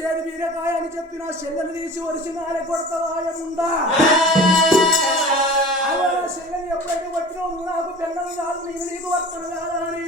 సేడు బీరకాయ అని చెప్పి నా చెల్లెలు తీసి ఒరిసినాలే కొడతావాయముందా చెల్లెని ఎప్పుడైతే వచ్చినావు నువ్వు నాకు పిల్లలు కాదు నేను నీకు వర్తను కాదా అని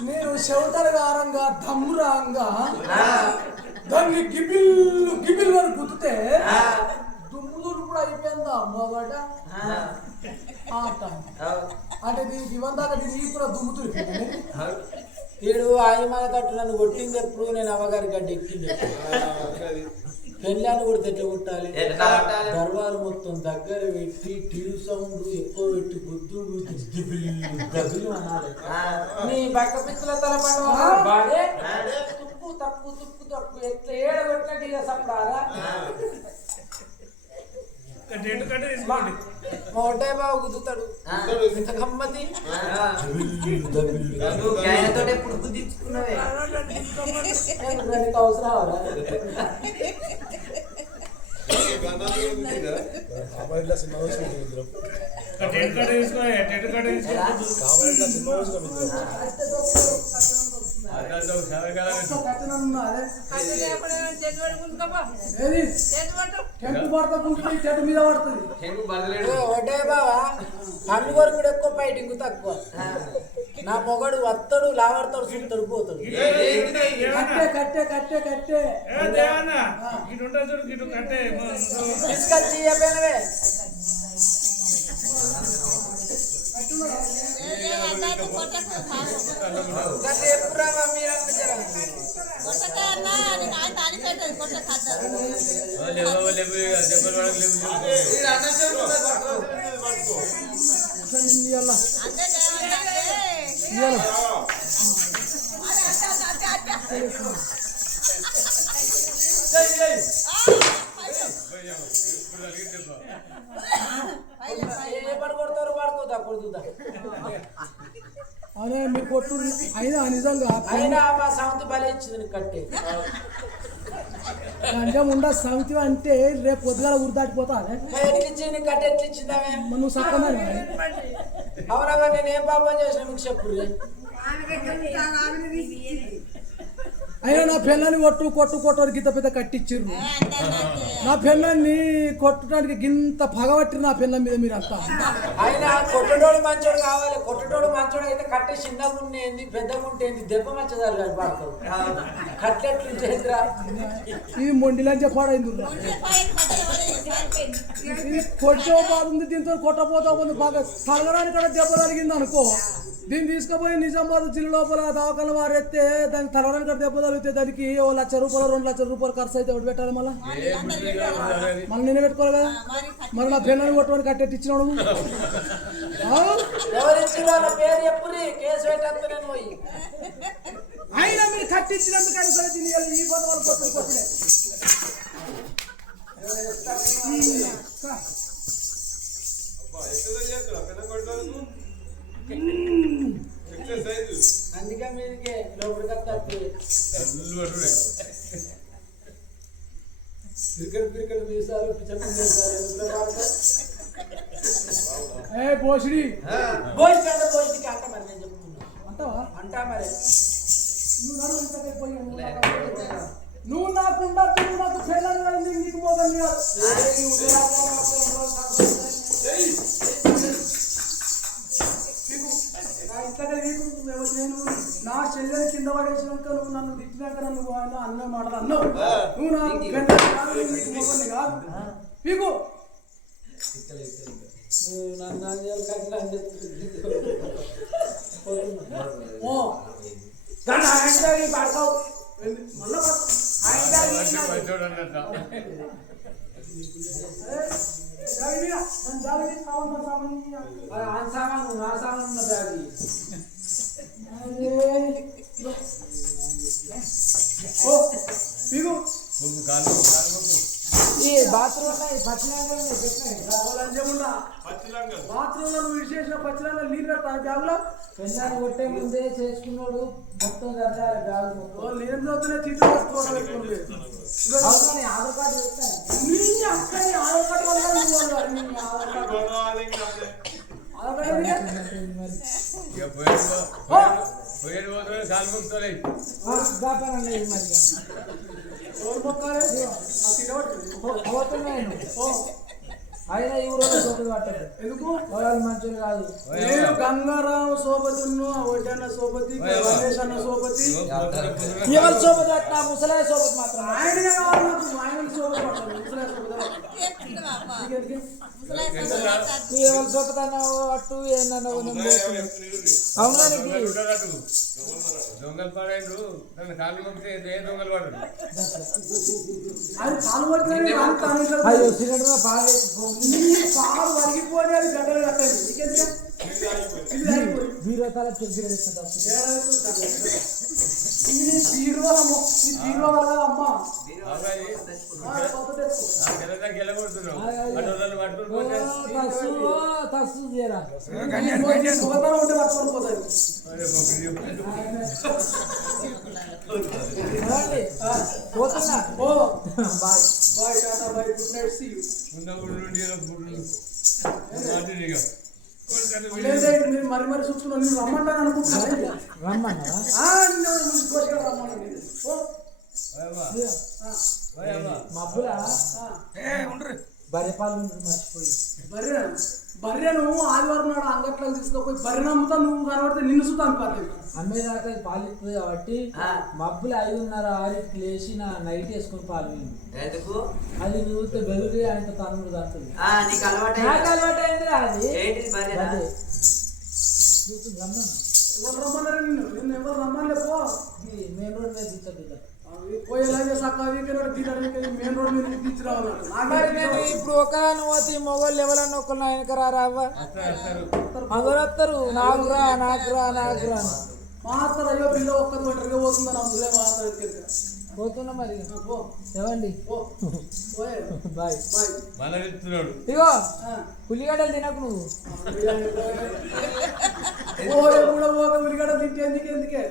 నేను శవతరగారంగా దమ్మురాంగా దాన్ని గిబిల్ గిబిల్ అని గుర్తుతే దుమ్ముదులు కూడా అయిపోయిందా మొదట ఆట అంటే దీనికి ఇవ్వదాకా దీనికి కూడా దుమ్ముతులు వీడు ఆయమాన తట్టు నన్ను కొట్టింది ఎప్పుడు నేను అవ్వగారి గడ్డ ఎక్కింది పెళ్ళాన్ని కూడా తెట్ల కొట్టాలి దర్వాలు మొత్తం దగ్గర పెట్టి టీవీ సౌండ్ ఎక్కువ పెట్టి బొద్దు గదులు అనాలి నీ బక్క పిచ్చల తలపడే తుప్పు తప్పు తుప్పు తప్పు ఎట్లా ఏడగొట్టినట్టు సప్పుడారా ఒకటే బాబు గుద్దుతాడు ఇంత గమ్మతి ఎప్పుడు గుద్దించుకున్నావే అవసరం చెట్టు మీద పడుతుంది ఒకటే బావా కన్ను కొరకు ఎక్కువ ఫైటింగ్ తక్కువ నా మొగడు వత్తడు లావడతాడు చూస్తాడు పోతాడు కట్టే కట్టే కట్టే తీసుకొచ్చి చెప్పినవే ఎప్పుడా మీరు పడుకొడతారు పడుకోదా కొడుతుందా అదే మీరు కొట్టు అయినా నిజంగా అయినా మా సౌంతి బలి ఇచ్చింది కట్టే అంటే ఉండ సమితి అంటే రేపు పొద్దుగాల ఊరు దాటిపోతా ఎట్లిచ్చింది కట్ట ఎట్లిచ్చిందామే నువ్వు సక్కమే అవునగా నేను ఏం పాపం చేసిన మీకు చెప్పు అయినా నా పెళ్ళని కొట్టు కొట్టు కొట్టు గింత పెద్ద కట్టించారు నా పెళ్ళని కొట్టడానికి గింత పగబట్టి నా పెళ్ళ మీద మీరు అంతా అయినా కొట్టడోడు మంచోడు కావాలి కొట్టడోడు మంచోడు అయితే కట్టే చిన్నగా ఉండేది పెద్దగా ఉంటేంది దెబ్బ మంచిదారు పడతావు కట్టెట్లు చేద్రా ఇది మొండిలని చెప్పాడైంది కొట్టో బాగుంది దీంతో కొట్టపోతా ఉంది బాగా తలగడానికి కూడా దెబ్బ తగిలింది అనుకో దీన్ని తీసుకుపోయి నిజామాబాద్ జిల్లా లోపల దవాఖాన వారెత్తే దానికి తలగడానికి కూడా దెబ్బ తగిలితే దానికి ఓ £1,00,000 2,00,000 ఖర్చు అయితే ఒకటి పెట్టాలి మళ్ళీ నేనే పెట్టుకోవాలి కదా మరి నా పెళ్ళని కొట్టుకొని కట్టెట్టి ఇచ్చినాడు అయినా మీరు కట్టించినందుకు సరే ఈ పద వాళ్ళు కొట్టుడు కొట్టుడే అందుకే మీదికే లోపలికి క్రికెట్ మీసాలు పోషిడి పోషిడికి అంట మరి నేను చెప్తున్నా అంటావా అంటా మరి నువ్వు నాకుండా నువ్వు నాకు పెళ్ళని నీకు మోగని నా చెల్లెని కింద పడేసినాక నువ్వు నన్ను తిట్టినాక నువ్వు అన్న మాటలు అన్నావు నువ్వు నాకు పీకు నన్ను అంజలు కట్టిన అని ఓ కానీ ఆయన పడతావు మళ్ళా సామాను నా సామాను ఉన్న బ్యాగ్ పీకు ఈ బాత్రూమ్ బాత్రూమ్ లో నువ్వు విడిచేసిన పచ్చిలంగా నీళ్ళు పెడతాను బ్యాగులో పెళ్ళాన్ని కొట్టే ముందే చేసుకున్నాడు మొత్తం కట్టాలి బ్యాగ్ మొత్తం నేను చదువుతున్నా చీట్లు పెట్టుకోవాలి అవును ఆధార్ కార్డు చెప్తాను నీ అక్కని ఆధార్ కార్డు వల్ల నువ్వు వల్ల నీ ఆధార్ కార్డు ఆధార్ కార్డు ఎవరు మొక్కాలి ఆ తిరగట్టు పోతున్నాను అయినా ఈ ఊళ్ళో సోపతి పట్టదు ఎందుకు వాళ్ళు మంచులు కాదు నేను గంగారావు సోపతి ఒడ్డన్న సోపతి రమేష్ అన్న సోపతి ఎవరు సోపతి పట్టినా ముసలాయ సోపతి మాత్రం ఆయన కావాలి నాకు ఆయన సోపతి పట్టాలి ముసలాయ సోపతి ఎవరు సోపతి అన్నావు అట్టు ఏందన్నావు అవునా దొంగలు పడారు నన్ను కాళ్ళు పంపితే ఏ దొంగలు పడరు ఆయన కాలు పట్టుకుని అయ్యో సిలిండర్ పాలు పాలు వరిగిపోయి అది గడ్డలు కట్టండి నీకెందుకు ఇది అయిపోయి బీరో తల చెగ్గిర అమ్మ గెలగొడుతున్నావు అటు పట్టుకుని తస్సు తీయరా ఉంటే పట్టుకొని పోతాయి పోతున్నా oh bye bye tata bye good night see you మీరు మరి మరి చూస్తున్నాను నేను రమ్మంటాను అనుకుంటున్నాను రమ్మన్నా మబ్బులా బర్రెపాలు మర్చిపోయి బర్రెను ఆదివారం నాడు అంగట్లోకి తీసుకుపోయి బర్రెను అమ్ముతా నువ్వు కనబడితే నిన్ను చూస్తాను పర్లేదు అమ్మేదాకా పాలు ఇస్తుంది కాబట్టి మబ్బులు 5:30 6కి లేచి నా నైట్ వేసుకొని పాలు ఎందుకు అది నువ్వు బెదిరి ఆయన తనుడు దాస్తుంది నీకు అలవాటు నాకు అలవాటు అయింది అది ఏంటిది భార్య రమ్మన్నా ఎవరు రమ్మన్నారు నిన్ను ఎవరు రమ్మని పో మెయిన్ రోడ్ మీద దించదు పోయేలాగే సక్క మెయిన్ రోడ్ మీద తీర్చి రావాలి ఇప్పుడు ఒకదాని పోతే మొగోళ్ళు ఎవరన్నా ఒకళ్ళు ఆయనకు రావా అందరూ వస్తారు నాకురా నాకురా నాకురా మాత్రం అయ్యో పిల్ల ఒక్కరు ఒంటరిగా పోతుందని అందులో మాత్రం పోతున్నా మరి ఏమండి బాయ్ మళ్ళీ చెప్తున్నాడు ఇగో ఉల్లిగడ్డలు తినకు నువ్వు కూడా పోక ఉల్లిగడ్డ తింటే ఎందుకే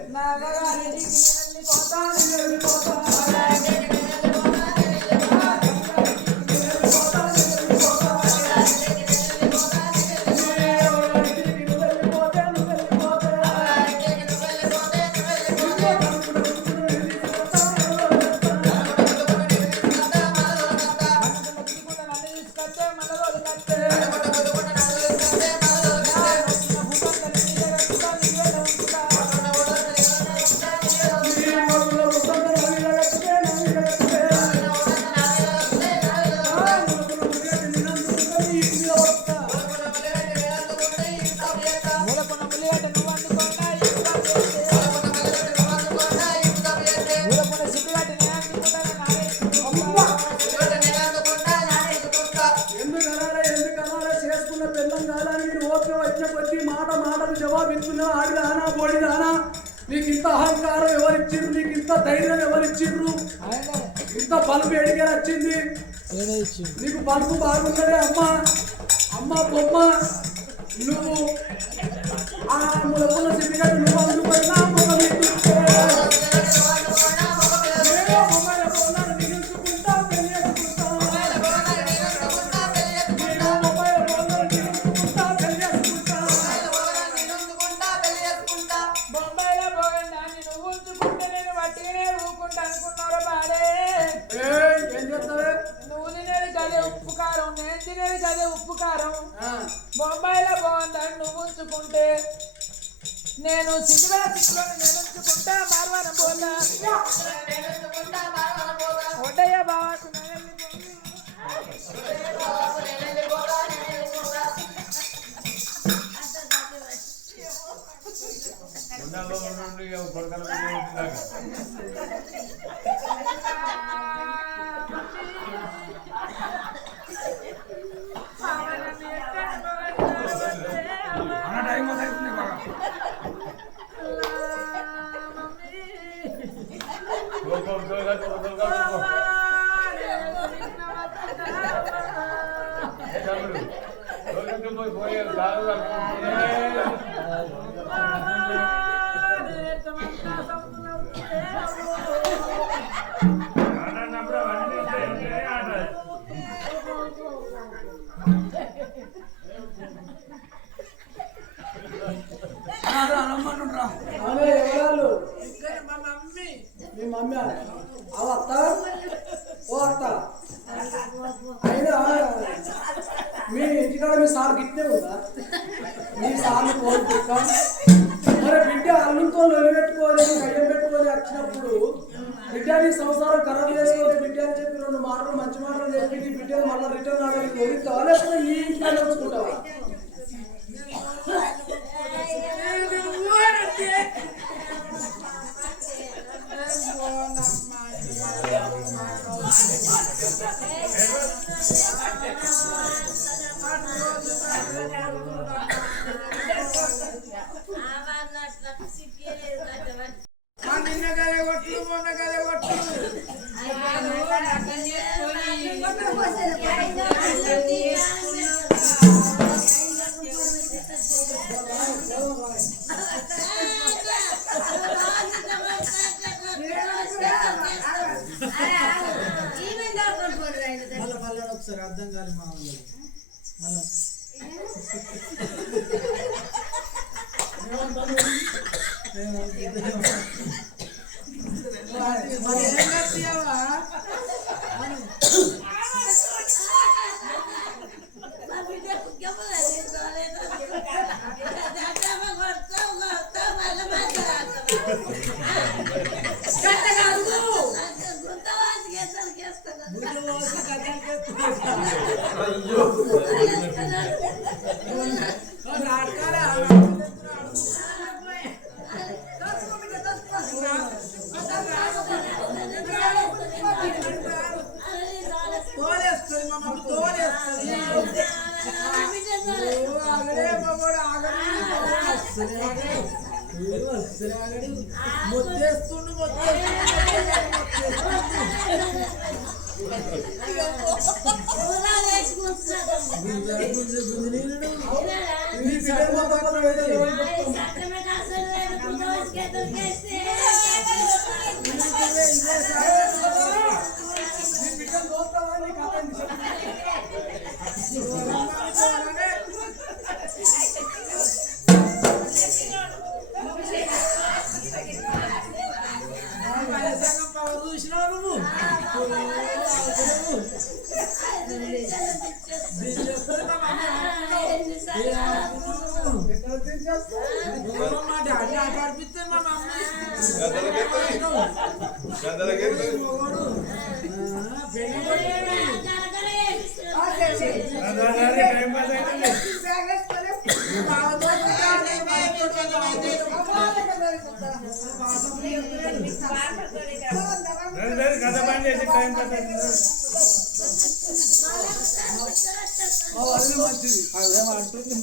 నీకు ఇంత అహంకారం ఎవరిచ్చిండ్రు నీకు ఇంత ధైర్యం ఎవరిచ్చిండ్రు ఇంత బలుపు ఎడిగే వచ్చింది నీకు బలుపు బాగున్నదే అమ్మ బొమ్మ నువ్వు ఆ ములపుల సిద్ధిగట్టు నువ్వు అందుకున్నా ఉప్పు కారం బొంబాయిలో బాగుందని నువ్వు ఉంచుకుంటే నేను సిద్ధిలో నేను ఉంచుకుంటా మార్వారం పోతా ఒడ్డయ్య బావకు ఉండాలో ఉండండి కొడకల ఉంటున్నాక పోయే ఆమె ఎవరు? మీ మమ్మీ అవ అత్త ఓ అత్త అయినా మీ ఇంటికాడ మీ సార్ గిట్టే ఉందా? మీ సార్ని కోరుకుంటా మరి బిడ్డ అల్లుతో నిలబెట్టుకొని కయ్యం పెట్టుకొని వచ్చినప్పుడు బిడ్డని సంసారం ఖరాబ్ చేసుకొని బిడ్డ అని చెప్పి 2 మాటలు మంచి మాటలు చెప్పి నీ బిడ్డను మళ్ళీ రిటర్న్ ఆడడానికి వదిలిస్తావా లేకపోతే ఈ ఇంట్లో ఉంచుకుంటావా? ఒకసారి అర్థం కాదు మా కథ పని చేసి టైం మంచిది అదేమంటుంది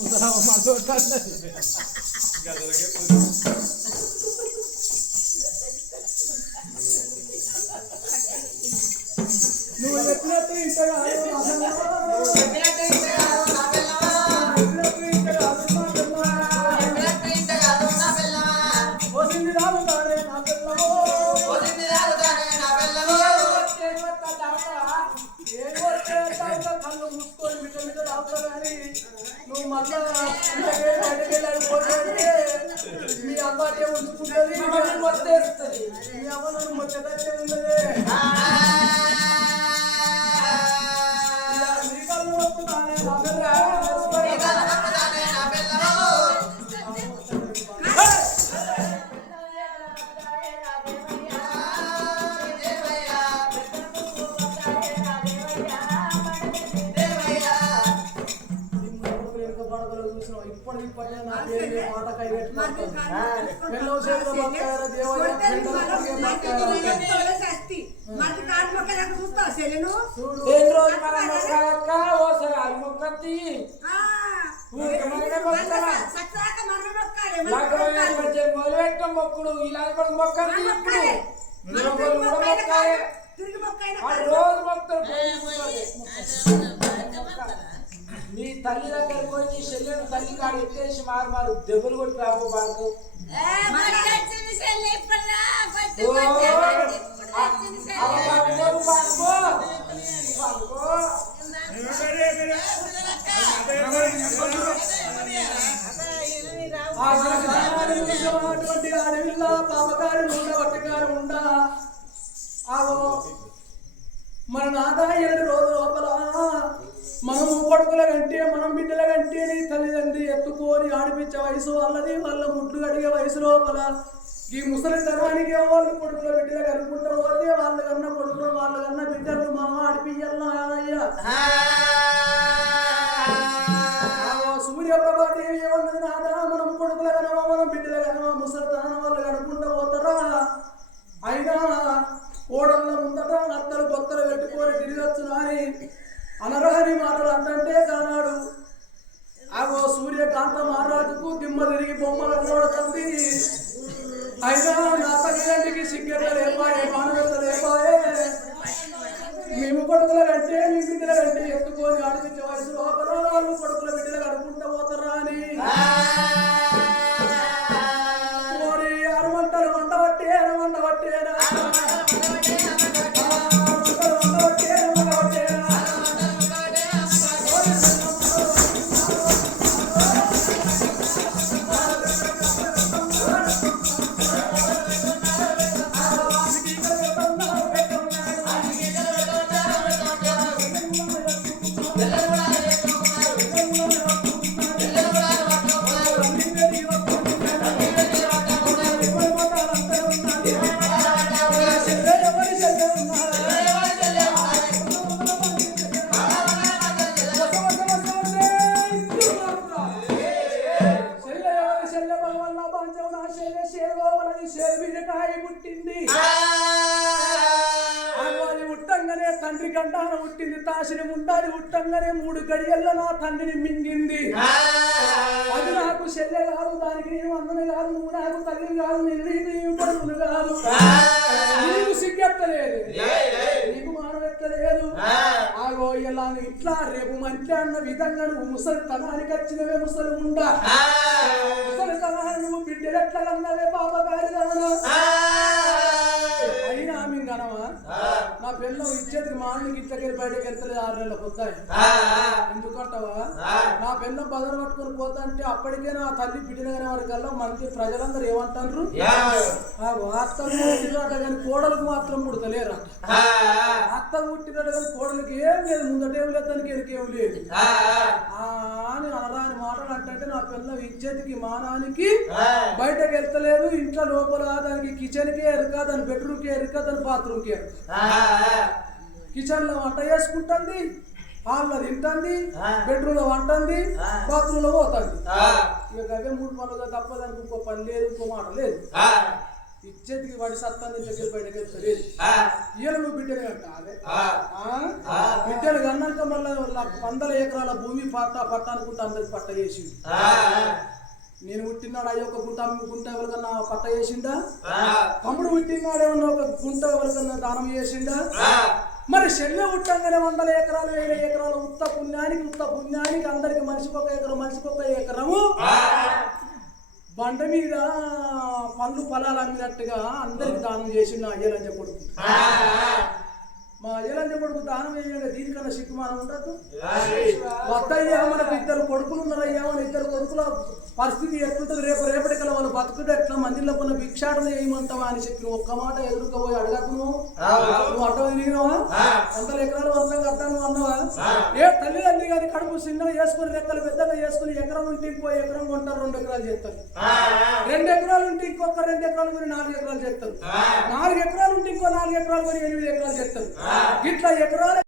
నువ్వు చెప్పినట్టు ఇంతగా కళ్ళు మూసుకొని మిట అవుతావు కానీ నువ్వు మళ్ళా మీ అమ్మ అట్టే ఉంచుకుంటుంది మొత్తేస్తుంది మీ అమ్మ నన్ను మొత్తటే ఉండదే మీ కళ్ళు వస్తున్నానే ఇప్పటికే నా పేరు మీద మాట కై పెట్టుకుంటాను. పిల్లల చేతిలో బతకారా దేవయ్య, పిల్లల కొడుకే బతకారా. ఎన్ని రోజులు మన మొక్కలక్క ఓసారి అది మొక్కతి మొదలు పెట్టిన మొక్కుడు ఇలా కూడా మొక్కతి ఇప్పుడు రోజు మొక్కలు నీ తల్లి దగ్గరికి పోయి నీ చెల్లెను తల్లి కాడు ఎత్తేసి మారు దెబ్బలు కొట్టి రాబో బాగు అటువంటి అడవిలో పాపకారి ఉండ వట్టకారి ఉండ ఆగో మన నాదా 7 రోజుల లోపల మనం కొడుకుల కంటే మనం బిడ్డల కంటే నీ తల్లిదండ్రి ఎత్తుకొని ఆడిపించే వయసు వాళ్ళది వాళ్ళ ముడ్లు కడిగే వయసు లోపల ఈ ముసలితనానికి వాళ్ళు కొడుకుల బిడ్డలు కనుక్కుంటూ పోతే వాళ్ళకన్నా కొడుకులు వాళ్ళకన్నా బిడ్డలు మా ఆడిపియ్యల్లా సూర్యప్రభాదేవి ఏమన్నది నాదా మనం కొడుకుల కనవా మనం బిడ్డల కనవా ముసలితనం వాళ్ళు కనుక్కుంటూ పోతారా అయినా ఓడళ్ళ ముందట అత్తలు కొత్తలు పెట్టుకొని తిరగచ్చునా అని అనరాని మాటలు అంటే కానాడు ఆగో సూర్యకాంత మహారాజుకు దిమ్మ తిరిగి బొమ్మలు నోడుతుంది. అయినా నా తల్లిదండ్రికి సిగ్గెట్ట లేపాయే మానవెత్త లేపాయే మేము కొడుకుల కంటే మీ బిడ్డల కంటే ఎత్తుకొని ఆడిపించే వయసు లోపల వాళ్ళు కొడుకుల బిడ్డలు కడుకుంటూ పోతారా అని అరమంటలు వండబట్టేనా తండ్రి గండాన పుట్టింది తాసిని ఉండాలి ఉట్టంగానే 3 గడియల్లో నా తండ్రిని మింగింది. అది నాకు చెల్లె కాదు, దానికి నేను అన్నని కాదు, నువ్వు నాకు తల్లిని కాదు, నేను నీకు కొడుకులు కాదు. నీకు సిగ్గెత్తలేదు, నీకు మానవెత్తలేదు. ఆగో ఇలా ఇట్లా రేపు మంచి అన్న విధంగా నువ్వు ముసలితనానికి వచ్చినవే ముసలి ఉండా ముసలితనాన్ని నువ్వు బిడ్డలు ఎట్లా కన్నవే పాపగారి అయినా మేము కనవా నా పిల్లలు ఇచ్చేది మామూలుకి ఇట్లకెళ్ళి బయటకు వెళ్తలేదు 6 నెలల కొత్తాయి ఎందుకంటావా నా పిల్లలు బదలు పట్టుకొని పోతా అంటే అప్పటికే నా తల్లి బిడ్డలు కానీ వరకల్లా మంది ప్రజలందరూ ఏమంటారు ఆ అత్తలు పుట్టినట కానీ కోడలకు మాత్రం పుడతలేరు అత్త పుట్టినట్టు కానీ కోడలకి ఏం లేదు ముందటేం లేదు దానికి ఎరికేం లేదు అని అనరాని మాటలు అంటే నా పిల్లలు ఇచ్చేదికి మానానికి బయటకు వెళ్తలేదు ఇంట్లో లోపల దానికి కిచెన్ కి ఎరుక దాని బెడ్రూమ్ కి ఎరుక దాని బాత్రూమ్ కి ఎరుక కిచెన్ లో వంట చేసుకుంటుంది హాల్లో తింటుంది బెడ్రూమ్ లో వంటుంది బాత్రూమ్ లో పోతుంది ఇక అవే 3 పనులుగా తప్ప దానికి ఇంకో పని లేదు ఇంకో మాట లేదు ఇచ్చేటికి వాడి సత్తాన్ని దగ్గర బయటకు వెళ్తలేదు ఈయన నువ్వు బిడ్డలు అంట అదే బిడ్డలు కన్నాక మళ్ళీ 100 ఎకరాల భూమి పట్ట అనుకుంటా అందరికి పట్ట చేసి నేను పుట్టినాడు అయ్యో ఒక గుంట ఎవరికన్నా పట్ట చేసిండా తమ్ముడు పుట్టినాడు ఏమన్నా ఒక గుంట ఎవరికన్నా దానం చేసిండా మరి చెల్లె పుట్టంగానే 100 ఎకరాలు 1000 ఎకరాలు ఉత్త పుణ్యానికి అందరికి మనిషికొక ఎకరము బండ మీద పండ్లు ఫలాలు అమ్మినట్టుగా అందరికి దానం చేసిండు అయ్యలంజ కొడుకు మా అయ్యలంజ కొడుకు దానం చేయంగా దీనికన్నా సిగ్గుమానం ఉండదు వద్దయ్యా మనకు 2 కొడుకులు ఉన్నారయ్యా మన 2 కొడుకుల పరిస్థితి ఎట్లుంటుంది రేపటికల్లా వాళ్ళు బతుకుతే ఎట్లా మందిలో కొన్న భిక్షాటన చేయమంటావా అని చెప్పి ఒక్క మాట ఎదురుకపోయి అడగదు నువ్వు అడ్డ తిరిగినావా 100 ఎకరాలు వర్షం కట్టాను అన్నావా ఏ తల్లిదండ్రి కానీ కడుపు చిన్నగా చేసుకుని రెక్కలు పెద్దగా చేసుకుని ఎకరం ఉంటే ఇంకో ఎకరం కొంటారు 2 ఎకరాలు చేస్తారు 2 ఎకరాలు ఉంటే ఇంకొక 2 ఎకరాలు కొని 4 ఎకరాలు చేస్తారు 4 ఎకరాలు ఉంటే ఇంకో 4 ఎకరాలు కొని 8 ఎకరాలు చేస్తారు ఇట్లా ఎకరాలు